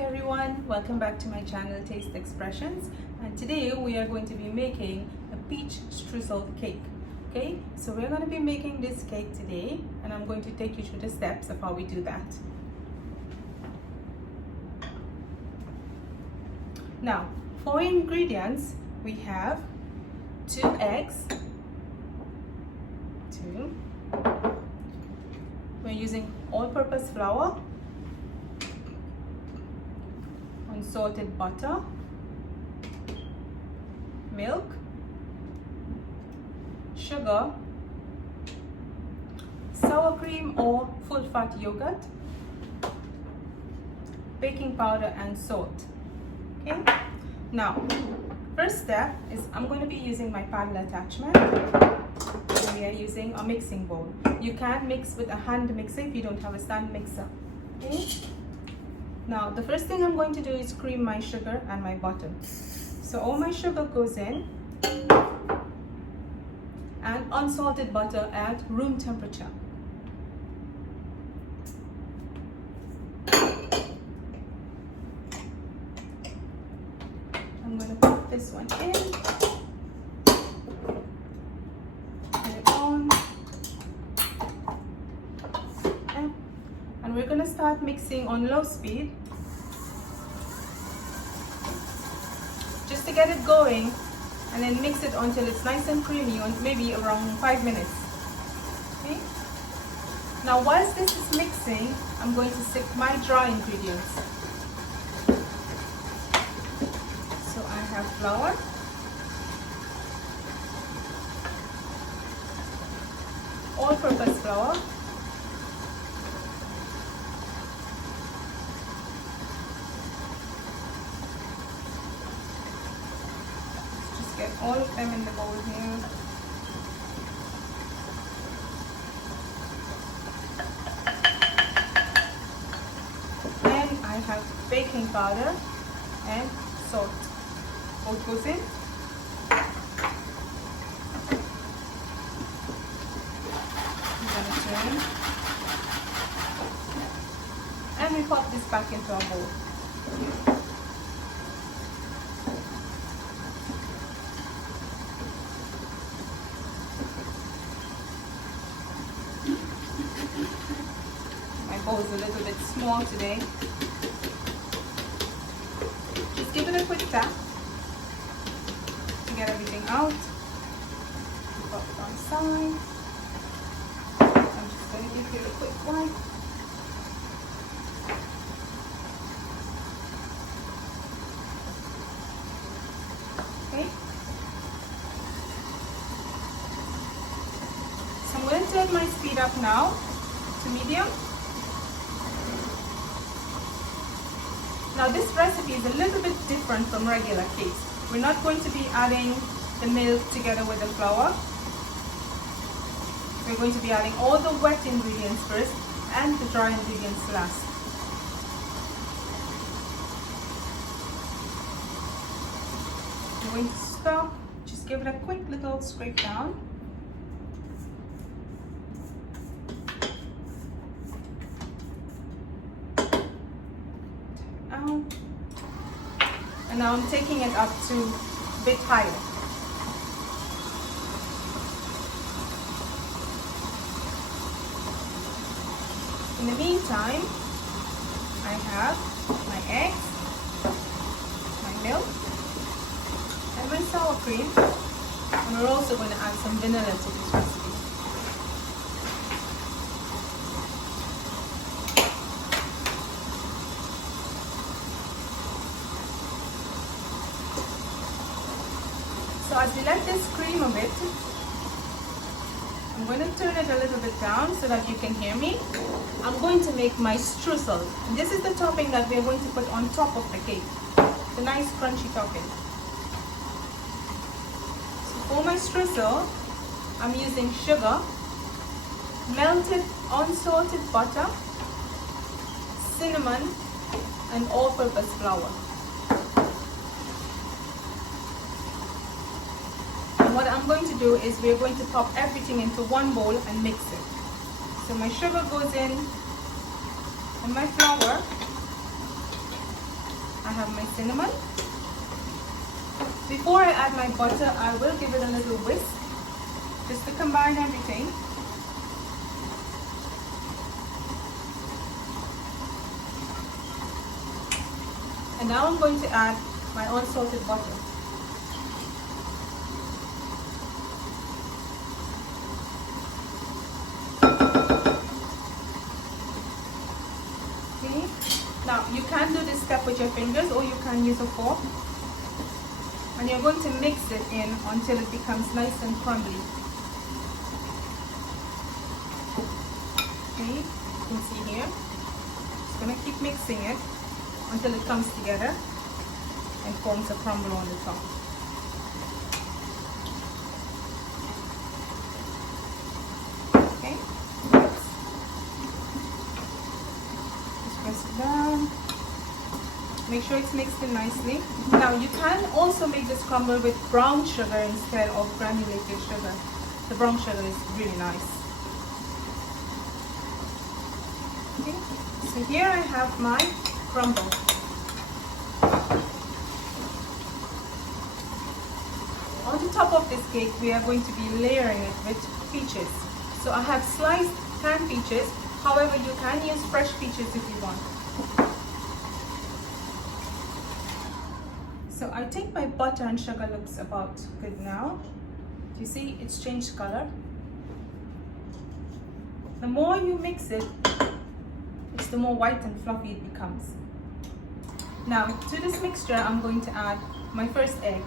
everyone, welcome back to my channel Taste Expressions, and today we are going to be making a peach streusel cake. Okay, so we're going to be making this cake today, and I'm going to take you through the steps of how we do that. Now, for ingredients, we have 2 eggs, we're using all-purpose flour, unsalted butter, milk, sugar, sour cream or full-fat yogurt, baking powder and salt. Okay, now first step is I'm going to be using my paddle attachment. We are using a mixing bowl. You can mix with a hand mixer if you don't have a stand mixer. Okay, now the first thing I'm going to do is cream my sugar and my butter. So all my sugar goes in and unsalted butter at room temperature. I'm going to put this one in, put it on, and we're going to start mixing on low speed just to get it going, and then mix it until it's nice and creamy, on maybe around 5 minutes. Okay. Now whilst this is mixing, I'm going to stick my dry ingredients. So I have flour, all-purpose flour, get all of them in the bowl here. Then I have baking powder and salt. Both goes in. I'm gonna turn. And we pop this back into our bowl. Is a little bit small today. Just give it a quick tap to get everything out. Pop it on side. I'm just going to give it a quick wipe. Okay. So I'm going to turn my speed up now to medium. Now this recipe is a little bit different from regular cakes. We're not going to be adding the milk together with the flour. We're going to be adding all the wet ingredients first and the dry ingredients last. I'm going to stop, just give it a quick little scrape down. And now I'm taking it up to a bit higher. In the meantime, I have my eggs, my milk, and my sour cream. And we're also going to add some vanilla to this recipe. So as we let this cream a bit, I'm going to turn it a little bit down so that you can hear me. I'm going to make my streusel. And this is the topping that we're going to put on top of the cake. It's a nice crunchy topping. So for my streusel, I'm using sugar, melted unsalted butter, cinnamon, and all-purpose flour. What I'm going to do is we're going to pop everything into one bowl and mix it. So my sugar goes in and my flour, I have my cinnamon. Before I add my butter, I will give it a little whisk just to combine everything. And now I'm going to add my unsalted butter. See? Now you can do this step with your fingers or you can use a fork. And you're going to mix it in until it becomes nice and crumbly. See? You can see here. Just going to keep mixing it until it comes together and forms a crumble on the top. Okay, just press it down. Make sure it's mixed in nicely. Now you can also make this crumble with brown sugar instead of granulated sugar. The brown sugar is really nice. Okay, so here I have my crumble. On the top of this cake, we are going to be layering it with peaches. So I have sliced canned peaches. However, you can use fresh peaches if you want. So I think my butter and sugar looks about good now. Do you see it's changed color? The more you mix it, it's the more white and fluffy it becomes. Now to this mixture, I'm going to add my first egg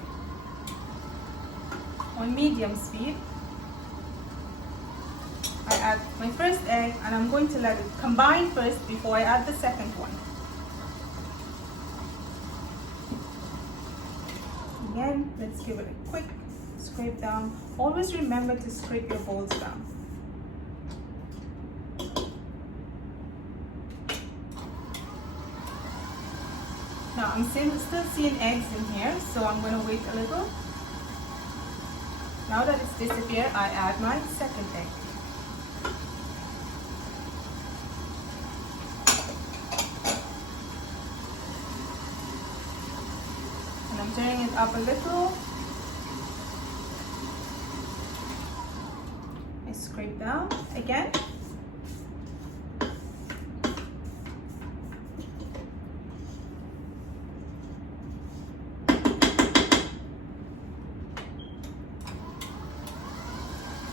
on medium speed. I add my first egg and I'm going to let it combine first before I add the second one. Again, let's give it a quick scrape down. Always remember to scrape your bowls down. Now I'm still seeing eggs in here, so I'm going to wait a little. Now that it's disappeared, I add my second egg. And I'm turning it up a little. I scrape down again.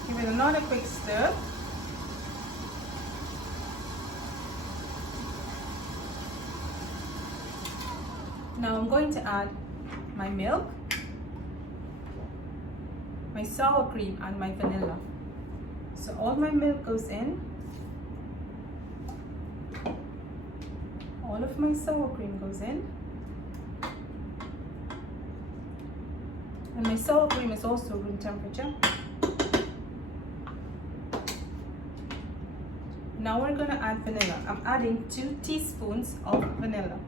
Give it another quick stir. Now I'm going to add my milk, my sour cream and my vanilla. So all my milk goes in, all of my sour cream goes in, and my sour cream is also room temperature. Now we're going to add vanilla. I'm adding 2 teaspoons of vanilla.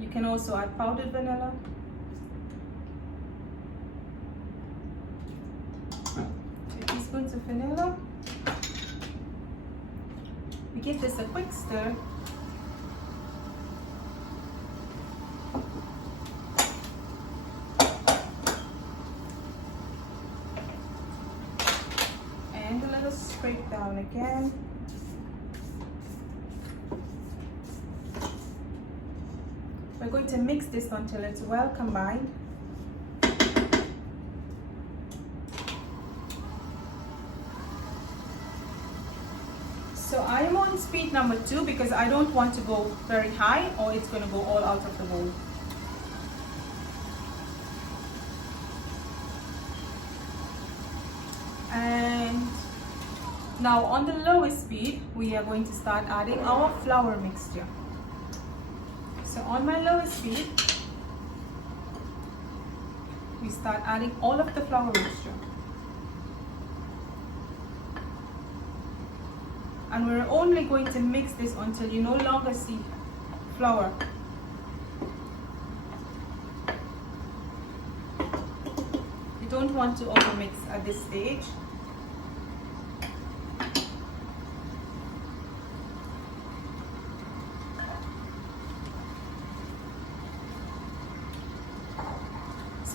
You can also add powdered vanilla. 2 teaspoons of vanilla. We give this a quick stir. And a little scrape down again. We're going to mix this until it's well combined. So I am on speed number 2 because I don't want to go very high or it's going to go all out of the bowl. And now on the lowest speed, we are going to start adding our flour mixture. So on my lowest speed, we start adding all of the flour mixture. And we're only going to mix this until you no longer see flour. You don't want to overmix at this stage.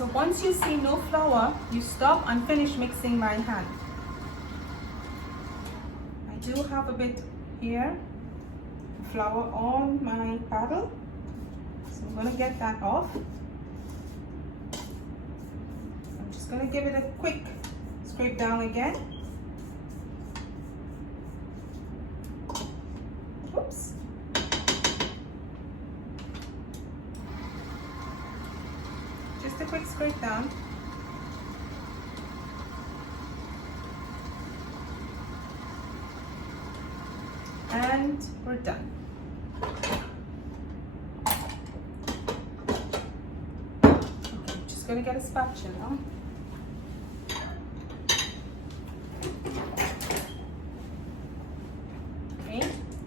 So once you see no flour, you stop and finish mixing by hand. I do have a bit here, flour on my paddle, so I'm going to get that off. I'm just going to give it a quick scrape down again. Oops. Just a quick scrape down. And we're done. Okay, just gonna get a spatula. Okay,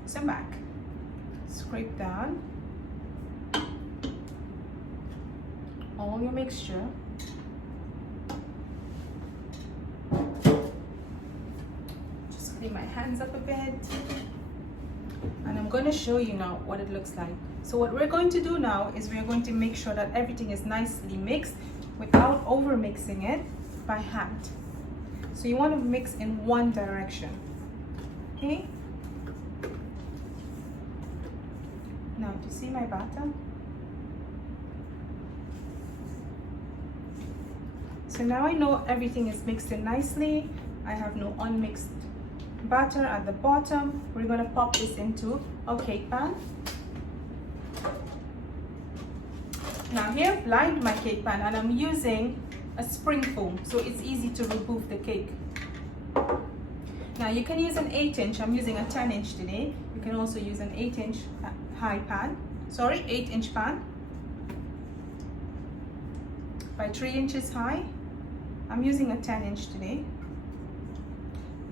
so back. Scrape down all your mixture. Just clean my hands up a bit. And I'm going to show you now what it looks like. So what we're going to do now is we're going to make sure that everything is nicely mixed without over mixing it by hand. So you want to mix in one direction. Okay? Now, do you see my batter? So now I know everything is mixed in nicely. I have no unmixed batter at the bottom. We're going to pop this into our cake pan. Now here I've lined my cake pan and I'm using a spring foam, so it's easy to remove the cake. Now you can use an 8-inch, I'm using a 10-inch today. You can also use an 8-inch high pan, 8-inch pan by 3 inches high. I'm using a 10-inch today.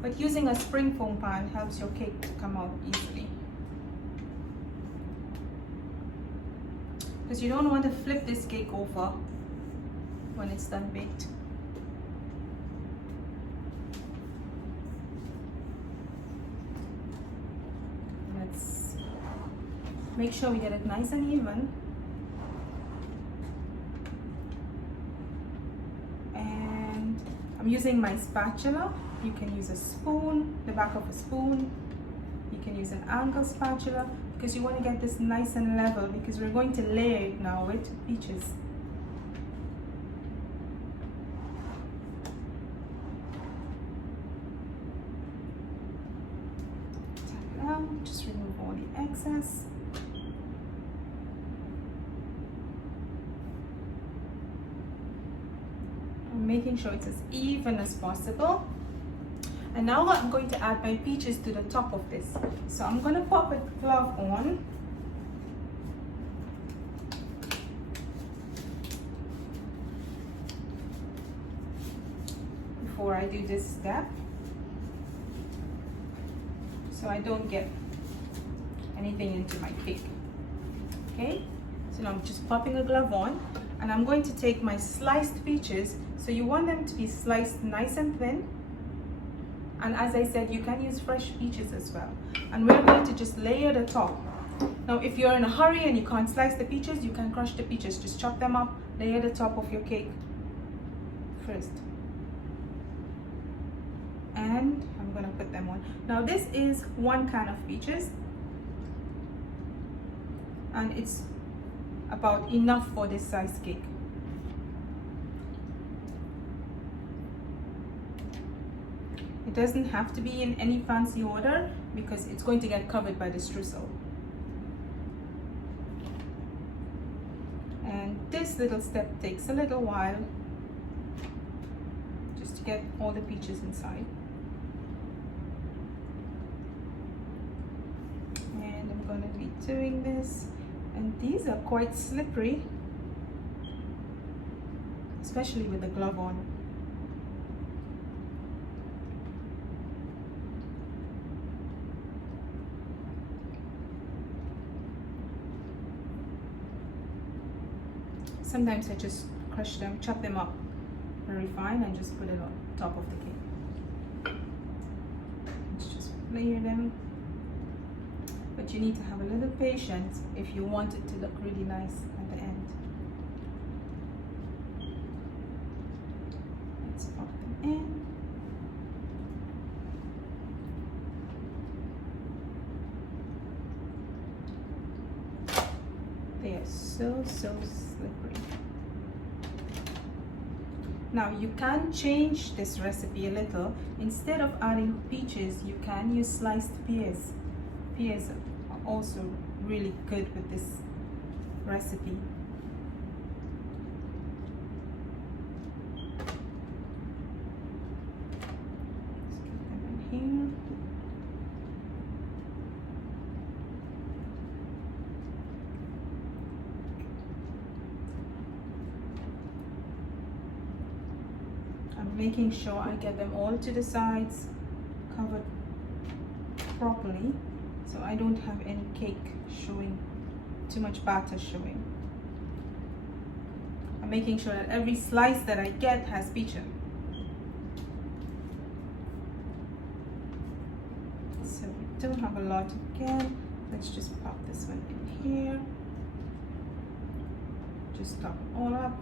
But using a spring foam pan helps your cake to come out easily. Because you don't want to flip this cake over when it's done baked. Let's make sure we get it nice and even. And I'm using my spatula. You can use a spoon, the back of a spoon. You can use an angle spatula because you want to get this nice and level because we're going to layer it now with peaches. Tap it out, just remove all the excess. I'm making sure it's as even as possible. And now I'm going to add my peaches to the top of this. So I'm going to pop a glove on. Before I do this step. So I don't get anything into my cake. Okay? So now I'm just popping a glove on. And I'm going to take my sliced peaches. So you want them to be sliced nice and thin. And as I said, you can use fresh peaches as well. And we're going to just layer the top. Now, if you're in a hurry and you can't slice the peaches, you can crush the peaches. Just chop them up, layer the top of your cake first. And I'm gonna put them on. Now, this is 1 can of peaches. And it's about enough for this size cake. It doesn't have to be in any fancy order because it's going to get covered by the streusel. And this little step takes a little while just to get all the peaches inside. And I'm going to be doing this. And these are quite slippery, especially with the glove on. Sometimes I just crush them, chop them up very fine and just put it on top of the cake. Let's just layer them. But you need to have a little patience if you want it to look really nice at the end. Let's pop them in. They are so slippery. Now you can change this recipe a little. Instead of adding peaches, you can use sliced pears. Pears are also really good with this recipe. Let's get them in here. I'm making sure I get them all to the sides covered properly, so I don't have any cake showing, too much batter showing. I'm making sure that every slice that I get has peach in. So we don't have a lot again. Let's just pop this one in here. Just top it all up.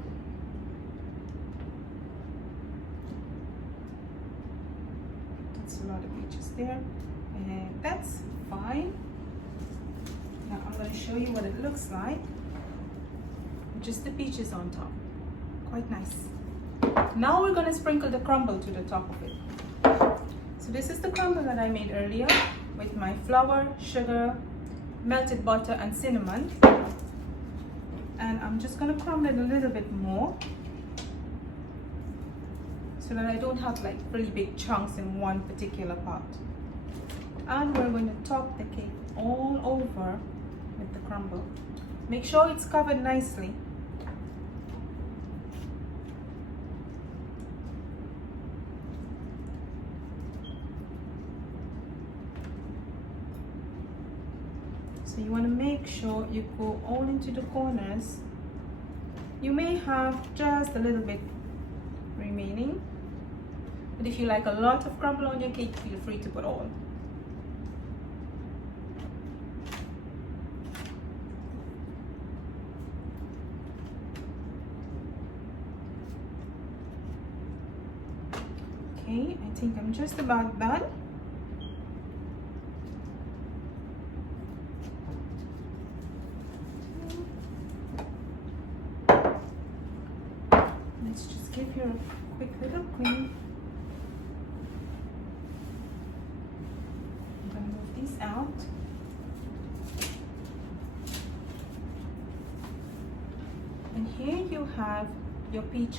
That's a lot of peaches there, and that's fine. Now I'm going to show you what it looks like. Just the peaches on top. Quite nice. Now we're going to sprinkle the crumble to the top of it. So this is the crumble that I made earlier with my flour, sugar, melted butter and cinnamon. And I'm just going to crumble it a little bit more so that I don't have like really big chunks in one particular pot. And we're going to top the cake all over with the crumble. Make sure it's covered nicely. So you want to make sure you go all into the corners. You may have just a little bit remaining, but if you like a lot of crumble on your cake, feel free to put all. Okay, I think I'm just about done. Let's just give her a quick little clean. I'm going to move these out. And here you have your peach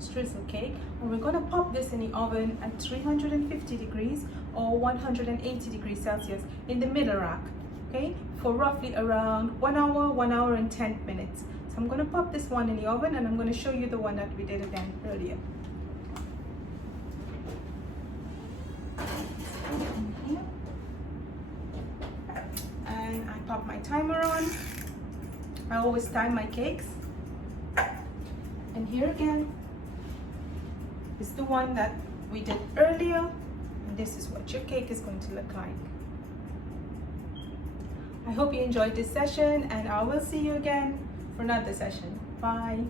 streusel cake, and we're going to pop this in the oven at 350 degrees or 180 degrees Celsius in the middle rack, okay, for roughly around 1 hour and 10 minutes. So I'm going to pop this one in the oven, and I'm going to show you the one that we did again earlier. And I pop my timer on. I always time my cakes. And here again is the one that we did earlier, and this is what your cake is going to look like. I hope you enjoyed this session, and I will see you again for another session. Bye.